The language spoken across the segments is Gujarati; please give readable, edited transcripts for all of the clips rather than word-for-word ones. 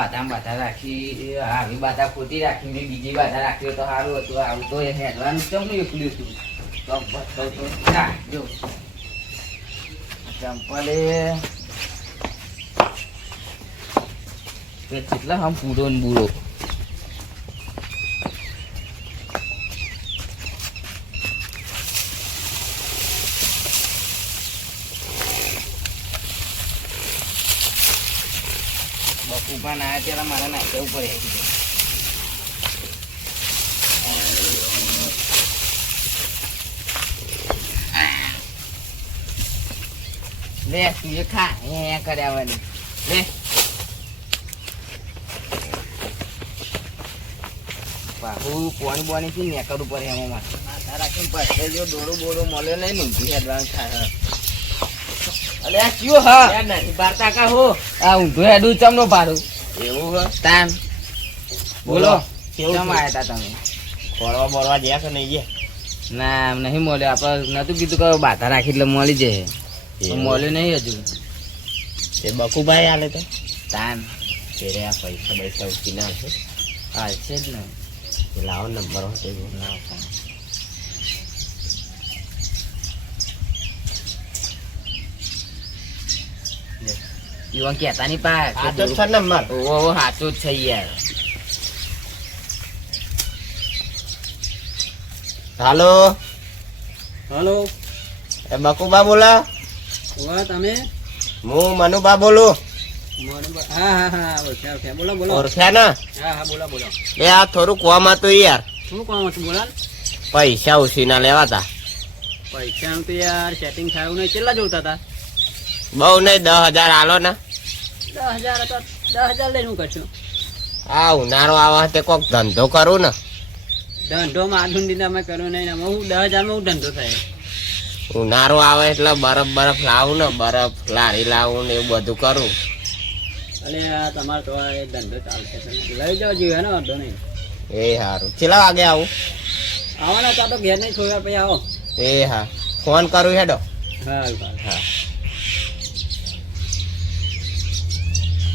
બાધા રાખી આવી બાધા ખોટી રાખી ને બીજી બાધા રાખી તો સારું હતું. આવું તો એ હેડવાનું ચમ એકલું હતું. તો બસ તો જો ચંપલે કેટલા આમ પૂરો ને બૂરો ઉભા ના ત્યારે મારા નાખ્યા ઉપર લે તું એ ખા એ કર્યાવાની લે બાહુ પોણી બોણી થી નેકર ઉપર એમાં માથા રાખીને પડે જો દોડો બોડો મળે નહીં ઊંધી એડવાન્સ થાય. અલે આ કયો હા નથી બારતા કા હો આ ઊંધું હેડું ચમનો ભાડું એવું તાન બોલો કેમ આયા તા તમે? ફરવા બોલવા ગયા કે નહીં ગયા? ના નહીં મળ્યો. આપણે નતું કીધું કે બાધા રાખી એટલે મળી જાય. મળ્યું નહીં હજુ. એ બકુભાઈ હાલે તો તાન તેરે આ પૈસા ઉઠી ના છે હાલશે જ ને. લાવો નંબર હશે લાવો. યુવાન કહેતા નહીં પા સાચો જ છે નંબર. ઓ સાચો જ છે યાર. હાલો હલો એ બકુબા બોલા? તમે? હું મનુબા બોલું. હા હા હા ઓળખ્યા બોલો બોલો. ઓળખ્યા ને? હા હા બોલો બોલો. એ આ થોડું કોમ હતું યાર. શું કામ હતું બોલા? પૈસા ઉછીના લેવા તા. પૈસાનું તો યાર સેટિંગ થયું નહીં. કેટલા જોતા હતા? બહુ નહીં 10,000 હાલો ને. 10,000 તો 10,000 લઈને હું કરશું? આ ઉનાળો આવે તે કોક ધંધો કરું ને. ધંધોમાં આધુનિક અમે કર્યું નહીં. હું 10,000 માં હું ધંધો થાય. ઉનાળો આવે એટલે બરફ લાવું ને. બરફ લારી લાવું ને એવું બધું કરું. અરે આ તમારે તો એ ધંધો ચાલશે. લઈ જાઓ જોઈએ ને વાંધો નહીં. એ સારું. કેટલા વાગે આવું? આવવાના તા તો ઘેર નહીં છોડ્યા પછી આવો. એ હા ફોન કરું હેડો. હા હા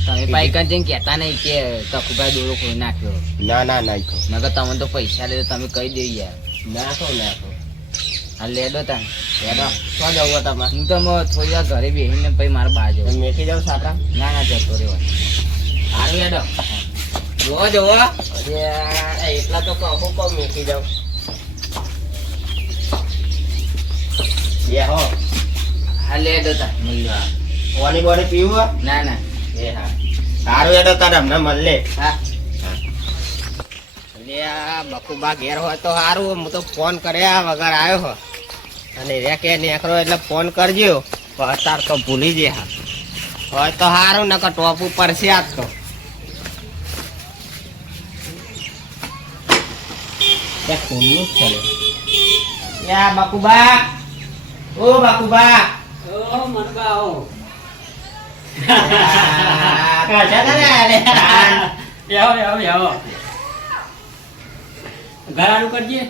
તમે પાઈકન જઈને કહેતા નહીં કે તકુભાઈ દોરો ખોઈ નાખ્યો. ના ના નાખો નકર તમે તો પૈસા લે તમે કહી દો યાર. નાખો નાખો. હા લેડો તા હેડો શું જવું તમારે? હું તો થોડી વાર ઘરે બેસીને પછી મારે બાજુ મેકી જાવ સાટા? ના ના જતો રહ્યો. સારું હેડો. જોવો જોવો. અરે એટલા તો કહું કહું મેકી જાવ. હો હા લેડો તા મળ્યો. પાણી બોણી પીવું? ના ના એ હા સારું હેડો તારે હમણાં મળે. હા એટલે આ બકુબા ઘેર હોય તો સારું. હું તો ફોન કર્યા વગર આવ્યો હો અને રે કે નીકળો એટલે ફોન કરજો. અત્યારે તો ભૂલી જાય હોય તો સારું નકર ટોપ ઉપર છે આજ તો. ખુલ્લું જ છે યા બકુબા. ઓ બકુબા ઓ મનબા આવો. ઘરાનું કરજે.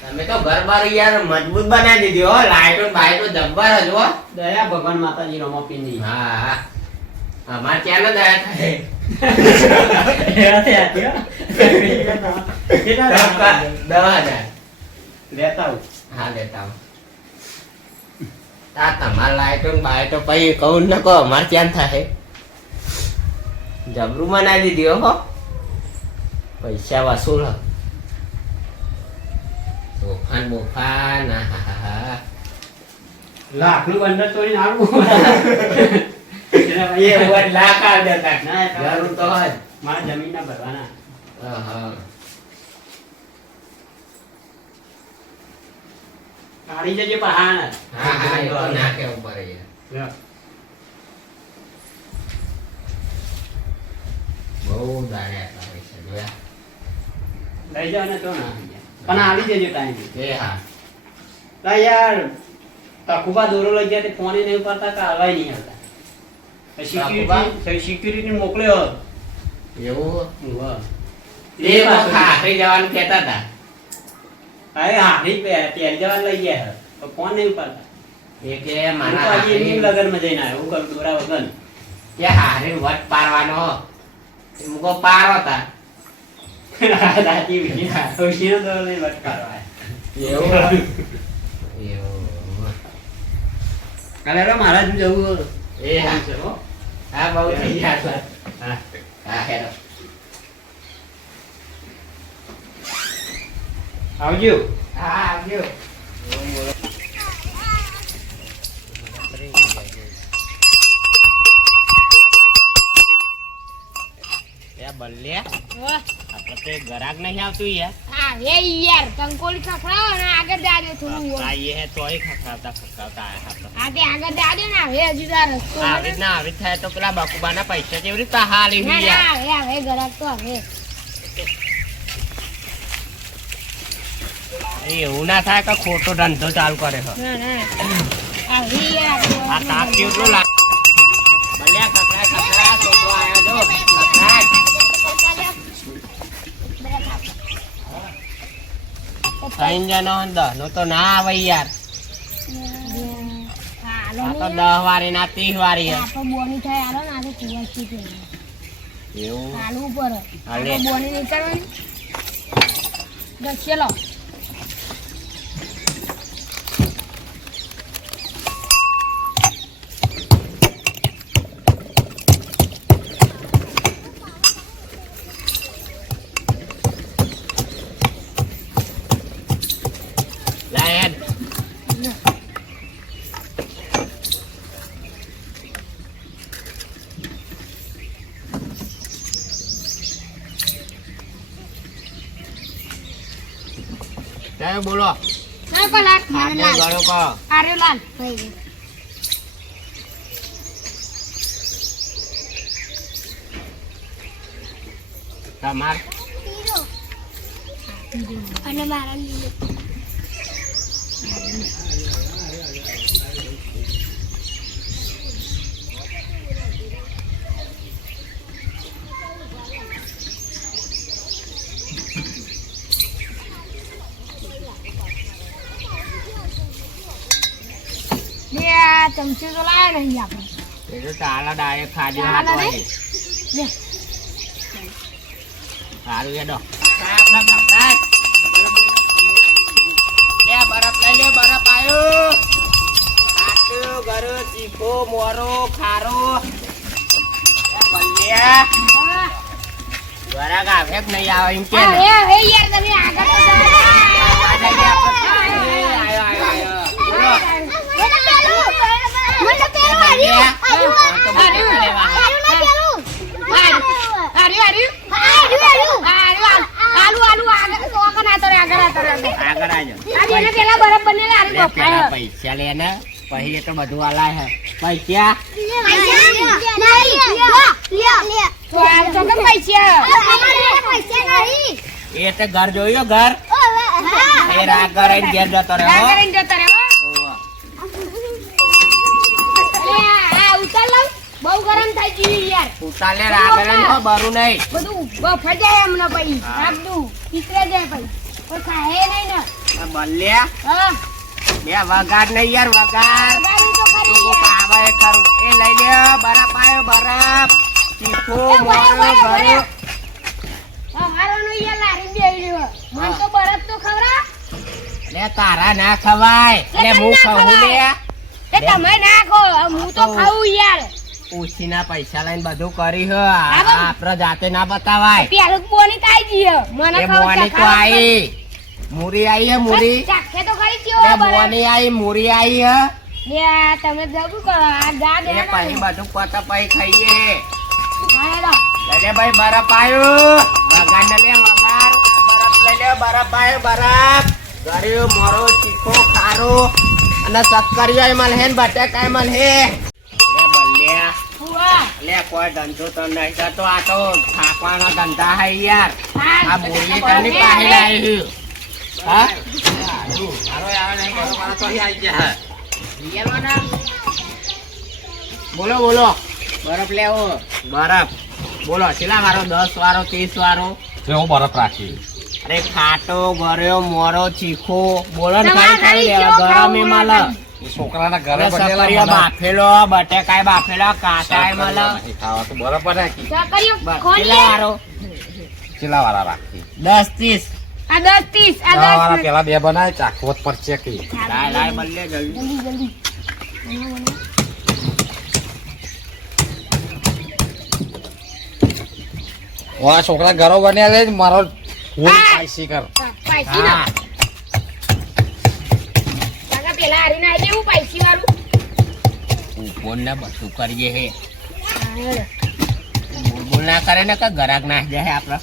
તમે તો ઘર બાર યાર મજબૂત બનાવી દીધી હો. લાઈટો બાઈટો જબ્બર જ હો. દયા ભગવાન માતાજી રમો પીની. હા અમાર ક્યાં દયા થાય. દવા લેતા આવું. હા લેતા આવો. તમારા લાઈટો બાઈટો પછી કહું ન કહો અમારે ક્યાં થાય. જબરું બનાવી દીધી હો. પૈસા વસૂલ હો. તોફાન બોફાન લાખનું બંદર તોડીને આવું. એ લાખ આવી દેતા. ના, જરૂર તો હોય. મારા જમીનના ભરવાના. હા કાઢી જજે પહાણ. હા હા એ તો નાખે ઉપર યાર. બહુ દાડ્યા હતા પૈસા જોયા. લઈ જાવ ને તો ના પણ આવી જજો ટાઈમ. એ હા લા યાર તકુબા દોરો લઈ ગયા તે ફોન નહીં કરતા કે હલવાય નહીં આવતા. સિક્યુરિટી મોકલ્યો. એવું વાહ એ આખરી જવાનું કહેતા હતા. અરે હારી પહેરી જવાનું લઈ ગયા તો ફોન નહીં કરતા. એ કે હું તો મારા હજી એમની લગનમાં જઈને આવ્યો. હું કરું દોરા વગર. કે હારે વટ પારવાનો મુકો પારો તા દાદી વિના ઉશીરો તો લઈ વટ પારવા એવું કાલે મારા જ જવું એ હા છે હો હા બહુ થઈ ગયા છે. હા હા હેડો આવજો હા આવજો બલ્યા આપણે તો ગરાક નહીં આવતું યાર હા એ યાર કંકોલી ખખડાવો ને આગળ જાજો થોડું આઈએ હે તોય ખખડાવતા આયા હતા હા તે આગળ જાજો ને હવે હજુ તાર રસ્તો આવી ના આવી થાય તો પેલા બાકુબાના પૈસા કેવી રીતે હાલી ના યાર ના હવે ગરાક તો હવે એવું ના થાય કે ખોટો ધંધો ચાલુ કરે છે ના ના આવી યાર આ તાપ કેટલો લાગ બલ્યા ખખડા છોકરો આયો જો ખખડા ત્રણ જણો અંદર નો તો ના આવે યાર આ તો 10 વારી ના 30 વારી હે આપણે બોની થાય આલો ને આજે કુવાસી છે એવું ચાલવું પડે હાલે. આપણે બોની નીકળવાની બસ ચલો લાયન ચાલો બોલો ચાલ કલાક મને આટલે લાલ ગળો કહો આર્યો લાલ ભાઈ તમાર અને મારા લીલો લે આ ચમચી તો લાયા નહીં આપણે એ તો ચાલા ડાયરેક્ટ ખાડી ચાલે ને? હાથવાની લે સારું એડો બરફ લઈ લે બરફ આયો ખાટું ગરો ચીખો મોરો ખારો બલ્યા હા ગરાક આવે કે નહીં આવે એમ કે ને? હવે યાર તમે આગળ તો જાઓ. આયો, આયો. બોલો. મને પેલું બલ્યા? આર્યું. હા, તો મને લેવા. આગળ આજો લે, પેલા પૈસા લે ને પછી એ તો બધું આલાય હે પૈસા એ તો ઘર જોયો ઘર એ રાગ ઘર આઈને ઘેર જતો રહ્યો બહુ ગરમ થાય છે યાર ઉતાલે રાગ ને બરું નહીં બધું બફાઈ જાય હમણાં પછી આપડું પીતરે જાય પછી કોઈ ખાય નહીં ને આ બલ્યા હા બે વગાડ નહીં યાર વગાડ ગાડી તો ખરી તું યાર. કાવે ખરું એ લઈ લે બરફ આયો બરફ ચીખો એ મોરો વળે, ગરો વળે. અમારો નો યાર લારી બેહી રહ્યો મન તો બરફ તો ખવરા લે તારા ના ખવાય લે હું ખાવું લે એ તમે નાખો હું તો ખાવું યાર ઉછીના પૈસા લઈને બધું કરી હ બરાબર. આપડે જાતે ના બતાવાય પેલું બોની કાઈ ગયો મને એ મોની તો આઈ મુરી આઈ હે મુરી ચાખે તો ખરી એ કેવો બરફ મોની આઈ મુરી આઈ હે લે આ તમે જબુ કરો આ ગા દે એ પછી બધું પતા પછી ખાઈએ હાલો લે ભાઈ બરફ આયો વગાડ ને લે વગાડ બરફ લઈ લે બરફ આયો બરફ ગળ્યો મોરો ચીખો ખારો અને સક્કરિયા મલ હે ને બટાકા મલ હે લે બલ્યા ફુવા લે કોઈ ધંધો તો નહીં થતો આ તો થાકવાના ધંધા હે યાર આ મુરી તને પાહે લાવી હા બોલો બોલો બરફ લેવો બરફ બોલો છેલ્લા વારો 10 વારો 30 વારો હું બરફ રાખી અરે ખાટો ગર્યો મોરો ચીખો બોલો ને તમારે ખાઈ ખાઈ ખાલી લેવા કેવો ગરમ ખાવું એ માલ છોકરાના ઘરે અને સકરિયા બાફેલો બટેકાય બાફેલા કાચાય મળે ખાવા તો બરાબર રાખી સકરીઓ કેટલા ખોલીએ વાળો ચેલા વાળા રાખી 10-30 આ 10 30 આ વાળા 10 પેલા બે બનાય ચાખવત પર છે કે લાય બલ્લે જલ્દી જલ્દી જલ્દી ઓલા છોકરા ઘરો બન્યા લે મારો ફૂલ સ્પાઈસી કર પૈસી ના હા કાકા પેલા હારીને આવી દેવું પૈસી વાળું ફોન ને બધું કરીએ હે હા બોલ ના કરે ને કે ગરાક ના જાય આપડે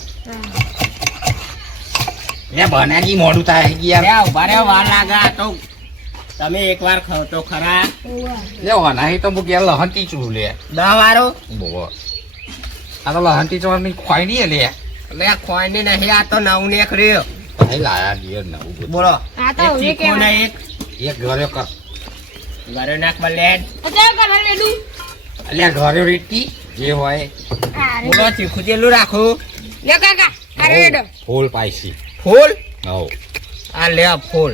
લે બનાજી મોડું થાય યાર લે ઉભા રે વાર લાગે આ તો તમે એકવાર ખાવ તો ખરા લે ઓના તો મુક યાર લહંટી ચૂ લે 10 વાળો બોવો આ તો લહંટી ચોરની ખોઈ ની લે લે ખોઈ ને નહીં આ તો નવ ને કર્યો ભાઈ લાયા દિયર નવું બધું બોલો આ તો એક હવે ચીકુ ને કેવા એક એક ઘરે કર ઘરે નાખ બલ્લે અચ્છા કલર લેડું અલ્યા ઘરે રીતી જે હોય અરે બોલો ચીકુ જેલું રાખું લે કાકા અરે લેડો ફૂલ પાઈસી ફૂલ હવ આ લે ફૂલ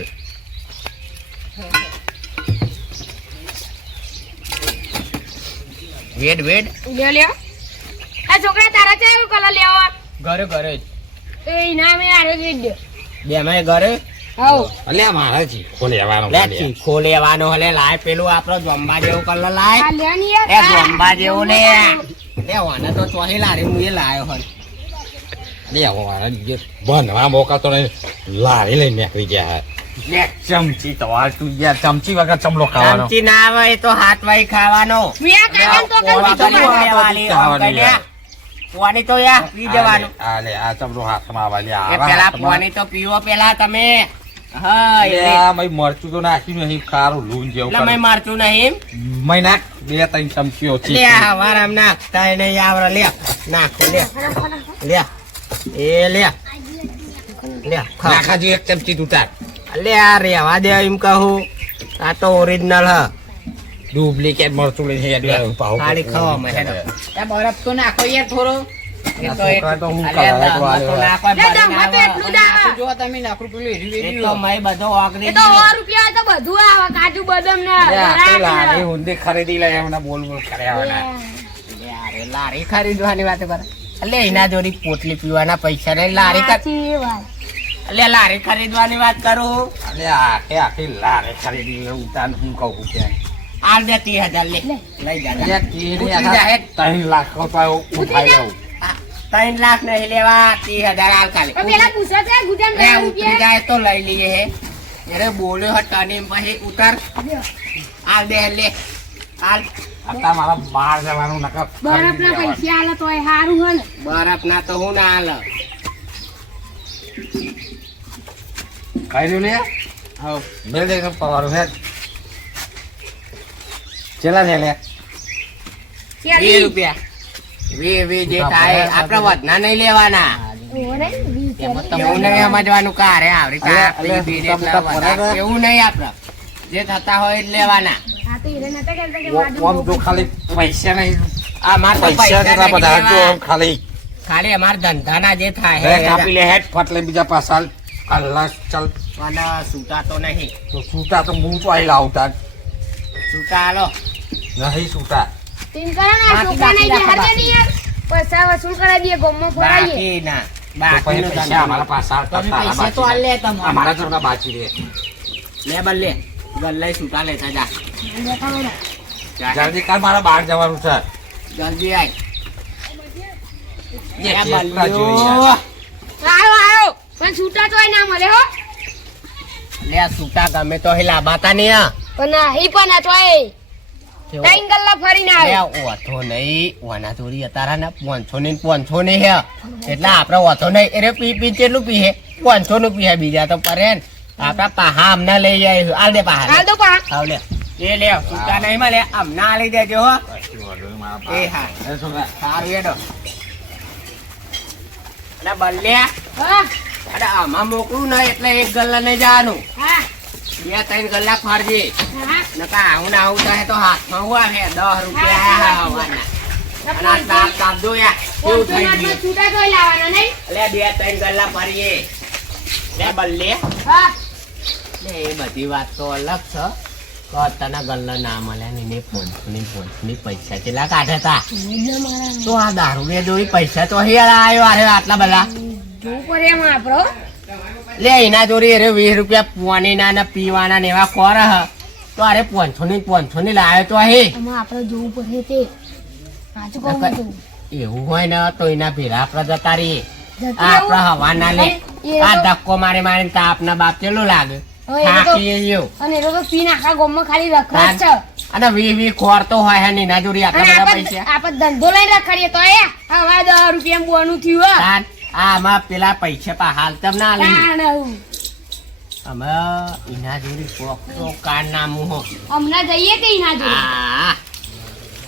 વેડ વેડ લે લે આ છોકરા તારા ચાયો કલર લેવા ઘરે ઘરે જ એ નામે આરે જ દે બે માં ઘરે આવ અલ્યા મારા જી ખોલે આવવાનો લે ચીખો લેવાનો હલે લાય પેલું આપડો જંબા જેવું કલર લાય આ લે ની એ જંબા જેવું લે લે વાને તો ચોહી લારી હું એ લાયો હન લે મારા જે બનવા મોકા તો લારી લઈને નીકળી ગયા લે ચમચી તો આ તું યાર ચમચી વગર ચમલો ખાવાનો ચમચી ના આવે એ તો હાથ વાઈ ખાવાનો મિયા કાકા તો પોણી તો કલ નહીં લેવાની, આમ કઈ લે. પોણી તો યા પી જવાનું આ લે આ ચમડો હાથમાં આવા લે એ પેલા પોણી તો પીવો પેલા તમે હા એટલે આ મય મરચું તો નાખ્યું નહીં ખારું લૂન જેવું મેં મારતું નહીં મય નાખ 2-3 ચમચીઓ લે હવાર આમ નાખતા નહીં આવડે લે નાખો લે લે એ લે લે ખા. નાખાજી એક ચમચી તૂટાર લે આ રેવા દે એમ કહું આ તો ઓરિજિનલ હ ડુપ્લિકેટ મરચું લઈને હેડ્યા પાહો ખાલી ખાવામાં હેડો એ બરફ તો નાખો યાર થોડો એ તો છોકરા તો હું અલ્યા કરાવે તો દામાં તો આલ્યો. નાખવા લે ભરીને જમવા તો આવે. એટલું જ આવે. જો તમે નાખરું પેલું એરી એ તો મય બધો ઓગળી એ તો ગયો. 100 રૂપિયા તો બધું આવે કાજુ બદામ ને લારી ઊંધી ખરીદી લે એમને બોલ બોલ કર્યા યાર, લારી ખરીદવાની વાત કરે એટલે એના જોડી પોટલી પીવાના પૈસા નહીં લારી એટલે લારી ખરીદવાની વાત કરું અલે આખી લારી ખરીદી ઉતાર હું કહું કે આલ દે 30,000 લે લઈ જા જા. ઉતરી જા હેડ. 3 લાખ રૂપિયા ઉઠાઈ લઉં 3 લાખ નહીં લેવા 30,000 આલ ખાલી પેલા પૂછો છે ગુજામ લે, ઉતરી જાય તો લઈ લઈએ હે અરે બોલ્યો હતા ને પછી ઉતાર આલ દે લે આલ અત્યારે મારા બહાર જવાનું નકર બરફ ના પૈસા આલે તોય હારું હે ને બરફ ના તો હું ના આલ ખાઈ લે હવ મેલ દે તો પવારું હે ચેલા છે લે 20 રૂપિયા 20 જે થાય આપણે વધના નહીં લેવાના ઓરે એવું નહીં સમજવાનું કારે આવડી અલે, પેલી બીજ મોટા એટલા મોટા વધારે. ફોડા એવું નહીં આપડે જે થતા હોય એ જ લેવાના આ તો ઈરે નતા કહેતા કે વાડું ઓમ તો ખાલી પૈસા નહીં આ માર તો પૈસા પૈસા કેટલા નહીં બધા તો લેવા. આમ ખાલી ખાલી અમાર ધંધાના જે થાય બે હે કાપી લે હેડ ફટલે બીજા પાછા અલ્લાહ ચાલ અને સૂતા તો નહીં તો સૂતા તો હું તો આઈ લાવતા સૂતા હાલો નહીં સૂતા તીન કરો ને આ છોકરા નહીં જે હાજે નહીં યાર પૈસા વસૂલ કરાવી દઈએ ગોમમાં ફોડાઈએ બાકી ના તો બાકી પછી પૈસા અમારા પાસે આવતા તમે તારા પૈસા તો બાકી આલ લે રહે. તમારે. અમારા જોડે બાકી રહે લે બલ્લે ગલ્લે સૂતા લેતા જા દેખાડો ને. જા. જલ્દી કર મારે બહાર જવાનું છે જલ્દી આય જે લે કેટલા જોઈએ બલ્યો. યાર. આયો આયો પણ છૂટા તોય ના મળે હો લે સૂતા ગમે તો હે લાબાતા નહીં આ પણ નહીં પણ આ તોય ટાઈમ ગલ્લા ફરીને લે આવે ઓથો નહીં વાના થોડી અતારા ના 500 ને હે એટલે આપડે ઓથો નહીં અરે પી પી કેટલું પી હે 500 નું પી હે બીજા તો પરે ને આપડા પાહા અમને લઈ જાય આલ દે પાહા હાલ દો પા આવ લે એ લે સૂતા નહીં મળે અમને આલી દેજો હો એ હા એ છોકરા, સારું હેડો અને બલ્લે હા અરે આમાં મોકલું ને એટલે એક ગલ્લા ને જવાનું હા 2-3 ગલ્લા ફરજે હા નકા આવું ના આવું થાય તો હાથમાં હું આવે 10 રૂપિયા આવવાના અને આ તાપ તાપ દો યાર કેવું થઈ ગયું છૂટા તોય લાવવાના નહીં એટલે 2-3 ગલ્લા ફરીએ લે બલ્લે હા લે એ બધી વાત તો અલગ છે તો તને ગલ્લો ના મળે ને એને ફોન પૈસા કેટલા કાઢ્યા તા તો આ દારૂ બે જોડી પૈસા તો હેર આવ્યો અરે આટલા બધા જોવું પડે એમ આપણો લે એના જોડી અરે 20 રૂપિયા પાણીના ને પીવાના ને એવા ખોર હ તો અરે 500 ની લાવ્યો તો હે એમાં આપણે જોવું પડે તે સાચું કહું નકર- તું એવું હોય ને તો એના ભેરા આપડે જતા રહીએ જતું આપડે રહેવું? હવા ના લે એ આ તો- ધક્કો મારી મારીને તાપ ના બાપ કેટલું લાગે હવે એ તો- થાકી ગયો અને એ તો પીને આખા ગામમાં ખાલી રખડ છે અને 20 ખોર તો હોય હે ને એના જોડી આટલા અને બધા આપણે પૈસા આપણે ધંધો લઈને રખડીએ તો એ હવા 10 રૂપિયા બોનું થયું હો. તાન આમાં પેલા પૈસા પા હાલ તમ ના લે તાણ આવું. અમે એના જોડી પોકતો કાર નામું હો હમણાં જઈએ તે ઈના જોડે. આ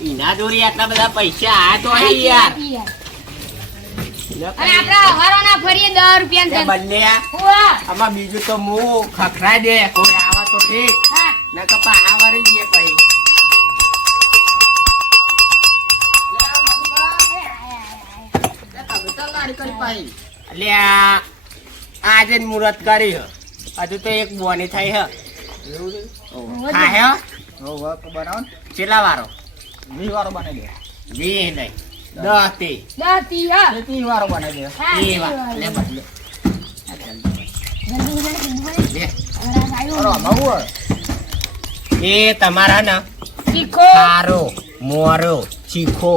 એના જોડી આટલા બધા પૈસા આ તો હે સાચી યાર વાત યાર. અને આપણે હવારોના ફરીએ 10 રૂપિયાનો તે ધંધો. બંને ઉવા. આમાં બીજું તો હું ખખડાઈ દે કોઈ આવા તો ઠીક હા. ન કપા આ વળી ગયે પછી અલ્યા આજે જ મુહૂર્ત કરી હ હજુ તો એક બોની થઈ હ ખાય કેટલા વારો 20 વારો બનાવી દે 20 નહીં 10 થી 10 થી હા. 30 વારો બનાવી દે હા, 20 વાર લે બદલે જલ્દી જલ્દી કીધું પડે. લે હમણાં આવ્યું. એ તમારા ને તીખો. ખારો મોરો ચીખો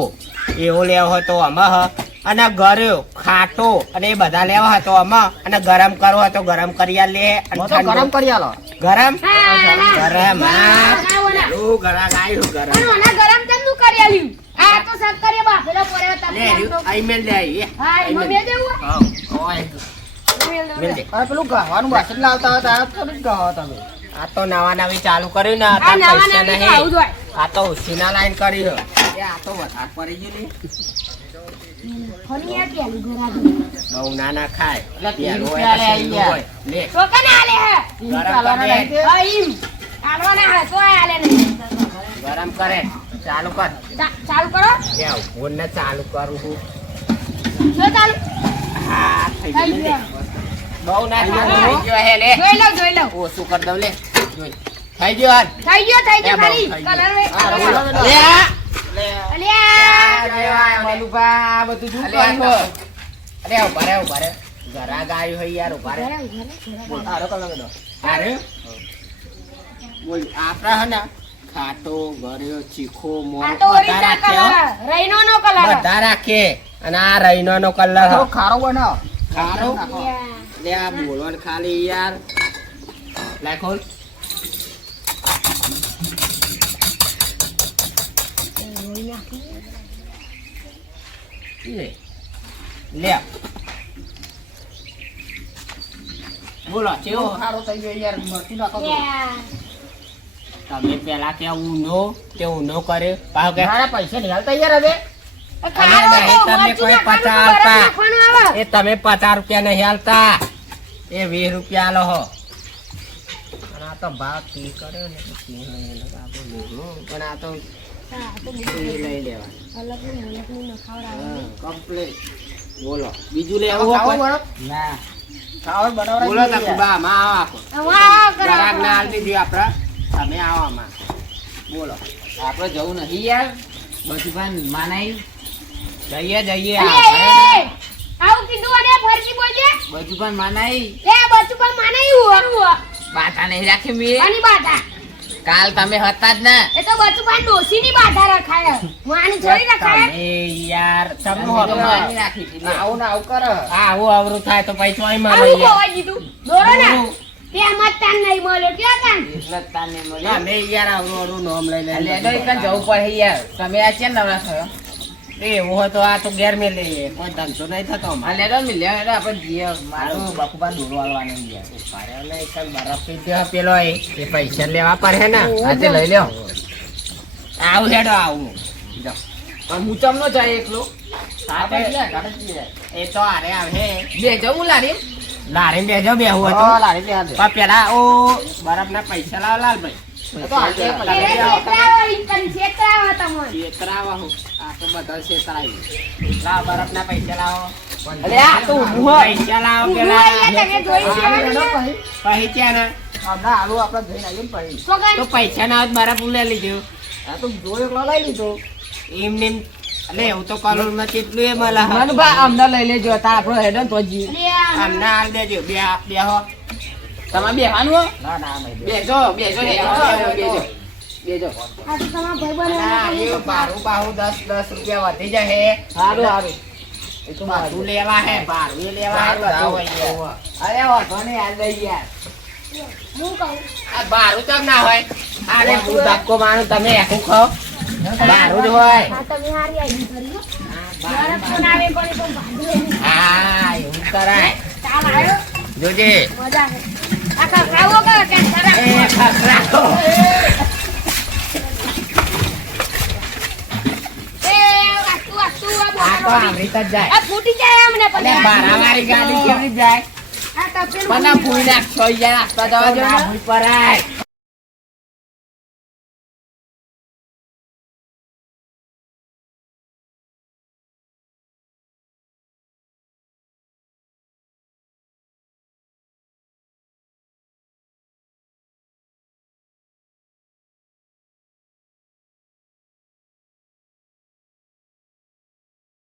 એવો લેવો હોય તો આમાં હ અને ગળ્યો ખાટો અને એ બધા લેવા હોય તો આમાં અને ગરમ કરવો હોય તો ગરમ કરી લે અને ગરમ કરી આલો ગરમ હા, હા. ગરમ હા બનાવોના. ઓ ગરમ આયુ ગરમ પણ મને ગરમ ચંદુ કરી આલ્યું. આ તો સક્કરિયા બાફેલો પડ્યો તમે લે આમ તો. આઈ મેલ લે આઈ હા, એમાં બે દેવું હોય? હા ઓય મેલ દો મેલ ને. દે અરે પેલું ગહવાનું વાસણ લાવતા હતા આ તો ગહવા તમે આ તો નવા નવી ચાલુ કર્યું ને આ આ નવા પૈસા નવી તો નહીં આવું જ હોય. આ તો ઉસીના લાઈન કરી હ એ આ તો વધારે પડી ગયું ફરી આ પેલું ઘર આગળ. બહુ નાના ખાય એટલે 30 પેલું હોય રૂપિયા તો લે છેલ્લું યાર. હોય. લે છોકરાને આલે હે. ગરમ કરે હા, ઈમ. આલવાના હે, તોય આલે નહીં. ગરમ કરે ચાલુ કર ચાલુ કરો. કેવ ફોનને ચાલુ કરું છું જો ચાલુ. હા થઈ થઈ ગયું ગયું. બહુ ના હા. થઈ ગયો હે લે જોઈ લઉં. ઓછું કર દઉં લે જોઈ થઈ ગયો હાલ થઈ ગયો એ બહુ ખાલી. થઈ કલર ગયું. વે હા, કલર બોલો, વે. બોલો. લે આ. અલ્યા. મલુભા, બધું શું અલે આ કર્યું? અરે ઉભા રે ઉભા રે ઘરા ગાયું હોય યાર ઉભા રે બોલ આરો કલર દો અરે બોલ આપણા હે ને ખાટો ગર્યો ચીખો મોરો આ તો બધા ઓરિજિનલ રાખે હો. કલર. રૈનોનો કલર. બધા રાખે અને આ રૈનો નો કલર ખારો બનાવો ખારો અલ્યા. લે આ બોલવાનું ખાલી યાર લાખો લે લે બોલો કેવો ખારો થઈ ગયો યાર મરચું નાખો તો. અલ્યા. તમે પેલા કે ઊનો તે ઊનો કરે પાછો કે મારા પૈસા નહીં હાલતા યાર હવે ખારો અરે નહીં, તો તમે મરચું કોઈ નાખવાનું, પચાસ બરફ આપતા. નાખવાનું આવે. એ તમે 50 રૂપિયા નહીં હાલતા એ 20 રૂપિયા આલો હો અને આ તો ભાવ કી કર્યો ને તો કી લઈ લે આપણે લેવું. પણ આ તો હા, તો કી લઈ લેવા અલગનું નખાવડાવે. કમ્પ્લીટ બોલો બીજું લેવું હોય ખાવો કોઈ? બરો ના ખાવો બનાવરા બોલો તો કુબા માં આવો આખો વાહ, ગરાક ને કરાવો. આલ દીધી આપડા તમે આવો આમાં બોલો આપણે જવું નહીં યાર બધું પણ માનાઈ જઈએ જઈએ અલ્યા, એ, આવું કીધું અને ફરજી બોલજે. બધું પણ માનાઈ એ બચ્ચું પણ માનાયું હો. બાધા નહીં રાખી મેં આની બાધા. કાલ તમે હતા જ ને એ તો બચ્ચું પણ ડોશીની બાધા રખાય. માની થોડી રખાય. તમે યાર તમે તમને તો હતો માની રાખી હતી લે. આવું ને આવું કરે આવું આવરું થાય તો પછી ચોય માં આવું રહીએ. કોવાય દીધું. દોરો ને. દોરો. તેમાં જ તાન નહીં મળ્યો. ક્યાં તાન? એટલે જ તાને ના, મળ્યો. મેં યાર આવરું આવરું નામ લઈ એટલે લઈને તો એકન જવું પડે યાર તમે આ છે નવરા થયો એવું હોય તો આ તો ઘેર મેં લઈએ કોઈ ધંધો નહીં થતો આ અમારે. લેડો મિલ્યા એટલે આપણે જીએ મારું બાપુબા દૂર વાળવાનું યાર ઉભા રહો ને, એક બરફ પી દ્યો પેલો એ પૈસા લેવા પડે ને આજે લઈ લ્યો આવું હેડો આવું જાઓ. પણ હું ચમનો જાય એકલો સાથે એ તો આરે આવે બે જવું લારી લારી બેજો બેહું હા હતું લારી લે હાથે પણ પેલા ઓ બરફ ના પૈસા લાવ લાલભાઈ તો હાથે એ પૈસા છેતરાવો, ઈ કન છેતરાવો તમને. છેતરાવા હું આ તો બધા છેતરાય લાવ બરફ ના પૈસા લાવો અરે આ તો ઊભું હોય. પૈસા લાવો ઊભું પેલા હોય એટલે તમે જોઈ છે. પછી ત્યાં ને હમણાં હાલું આપણે જઈને આવીએ ને પછી. તો કઈ તો પૈસા ના હોત મારા પુલે લીધું આ તો જો એકલો લઈ લીધો. એમને એમ એટલે એવું તો કરોડમાં કેટલું એ મળે હા. મનુભા અમને લઈ લેજો તા આપણો હેડો ને તો જી. અરે આ અમને હાલ દેજો બે હો તમે બેહવાનું હો? ના ના અમે બેસો બેસો બેસો બેસો. આ તો તમારા ભાઈબંધ ના, એ ભાડું પાહું 10 રૂપિયા વધી જાય સારું સારું. એ તો ભાડું લેવા હે ભાડું લેવા હે બધા હોય. અરે વાંધો નહીં હાલ લઈ ગયા. હું કહું આ ભાડું તો ના હોય અરે હું ધક્કો મારું તમે એકું ખાઓ ભાડું જ હોય આ તમે હારી આવી કરી હો. મારા ફોન આવે પણ ભાગી લે. હા એવું કરાય ચાલ આવ્યો જોજે મજા આવે. આ ખખડાવો કે ખરા એ ખખડાવો. એ વાતું વાતું આ આ તો બોલાવો. આમરી જ જાય આ ફૂટી જાય અમને અને પણ બારાવાળી ગાડી કેવી જાય આ તપેલું મને ભૂઈ નાખશો યાર આપતા જવા દો ના ભૂઈ પરાય